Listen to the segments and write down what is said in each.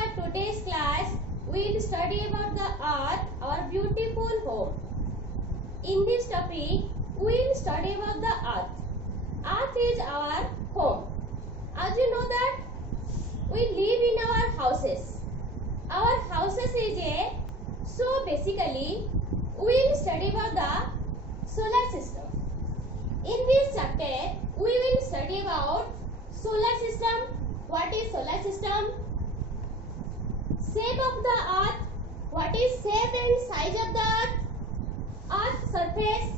our today's class, we will study about the Earth, our beautiful home. In this topic, we will study about the Earth. Earth is our home. As you know that we live in our houses. Our houses is a so basically we will study about the solar system. In this chapter, we will study about solar system. What is solar system? Shape of the Earth. What is shape and size of the Earth? Earth's surface.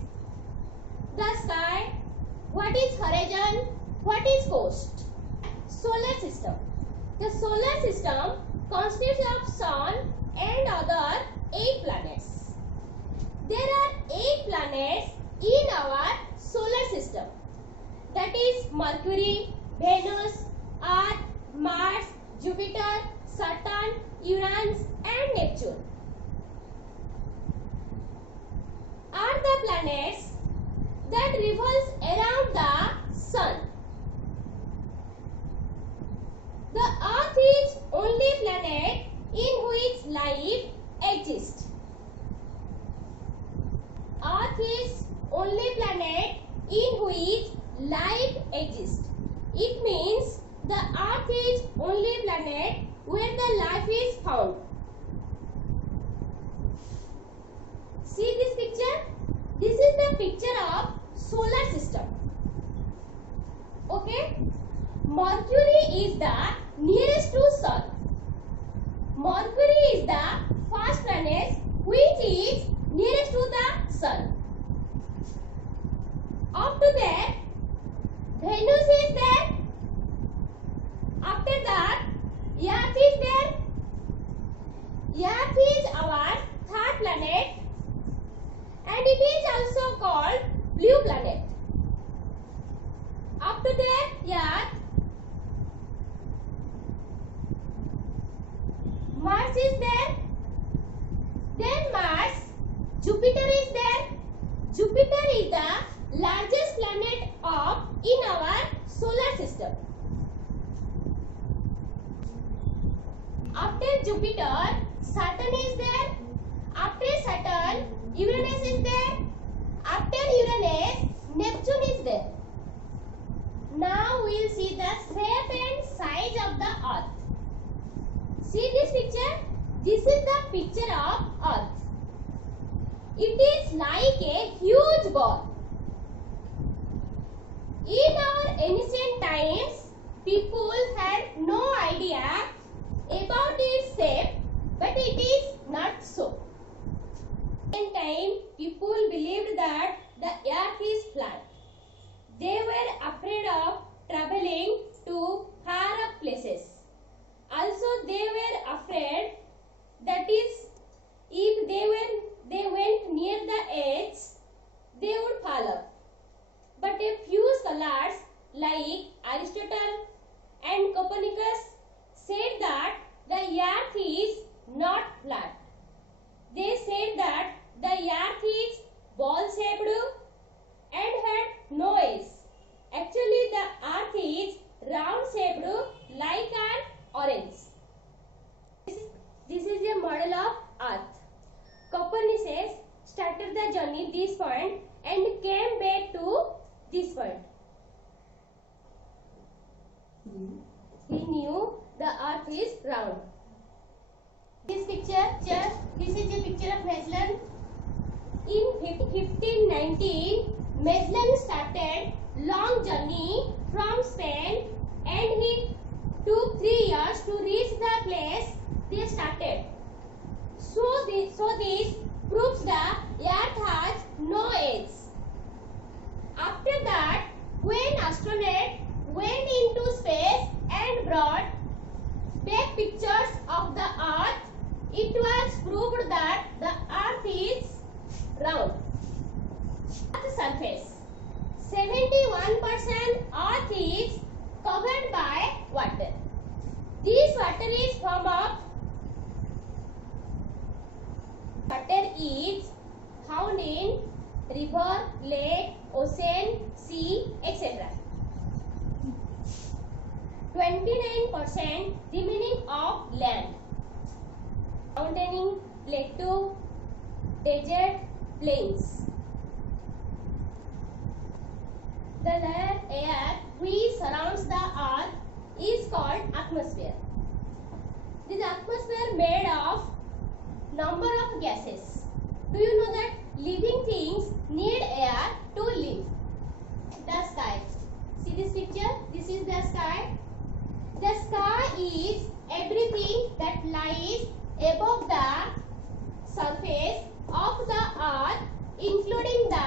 The sky. What is horizon? What is coast? Solar system. The solar system consists of sun and other 8 planets. There are 8 planets in our solar system. That is Mercury, Venus, Earth, Mars, Jupiter, Saturn, Uranus and Neptune. Are the planets that revolves around the sun. The Earth is only planet in which life exists. Earth is only planet in which life exists. It means the Earth is only planet where the life is found. See this picture? This is the picture of solar system. Okay? Mercury is the nearest to sun. Mercury is the first planet which is nearest to the sun. After that, Venus is there. After that, Earth is there. Earth is our third planet and it is also called blue planet. After that, Earth, Mars is there. Then Mars, Jupiter is there. Jupiter is the largest planet in our solar system. After Jupiter, Saturn is there. After Saturn, Uranus is there. After Uranus, Neptune is there. Now we will see the shape and size of the Earth. See this picture? This is the picture of Earth. It is like a huge ball. In our ancient times, people had no idea about its shape, but it is not so. In time, people believed that the earth is flat. They were afraid of traveling to far off places. Also, they were afraid that is, if they went near the edge, they would fall off. But a few scholars like Aristotle and Copernicus said that the earth is not flat. They said that the earth is ball shaped and had no edge. Actually, the earth is round shaped like an orange. This is a model of earth. Copernicus started the journey this point and came back to this point. He knew the earth is round. This is a picture of Magellan. In 1519, Magellan started long journey from Spain and he took 3 years to reach the place they started. So this proves the earth has no edge. After that, when astronauts went into space and brought back pictures of the earth, it was proved that the earth is round. Earth's surface. 71% earth is covered by water. This water is formed of found in river, lake, ocean, sea, etc. 29% remaining of land. Mountain, plateau, desert, plains. The layer air which surrounds the earth is called atmosphere. This atmosphere made of number of gases. Do you know that living things need air to live? The sky. See this picture? This is the sky. The sky is everything that lies above the surface of the earth, including the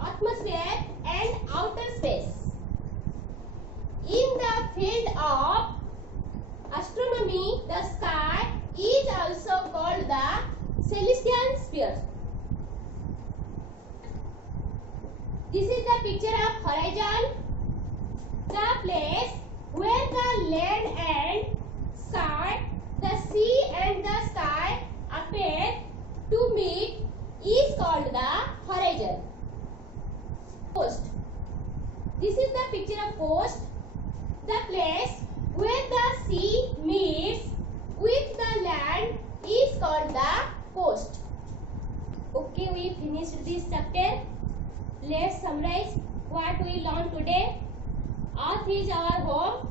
atmosphere and outer space. In the field of astronomy, the sky is also called the celestial sphere. This is the picture of horizon, the place where the land and sky, the sea and the sky appear to meet is called the horizon. Coast. This is the picture of coast, the place where the sea meets with the land is called the coast. Okay, we finished this chapter. Let's summarize what we learned today. Earth is our home.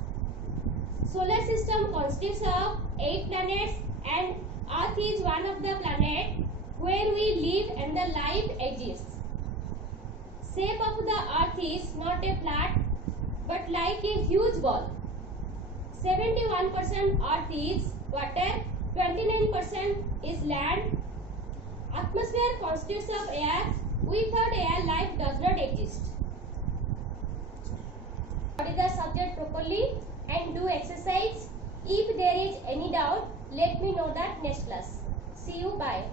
Solar system consists of 8 planets and Earth is one of the planets where we live and the life exists. Shape of the Earth is not a flat but like a huge ball. 71% Earth is water, 29% is land. Atmosphere consists of air. Without air, life does not exist. Study the subject properly and do exercise. If there is any doubt, let me know that next class. See you. Bye.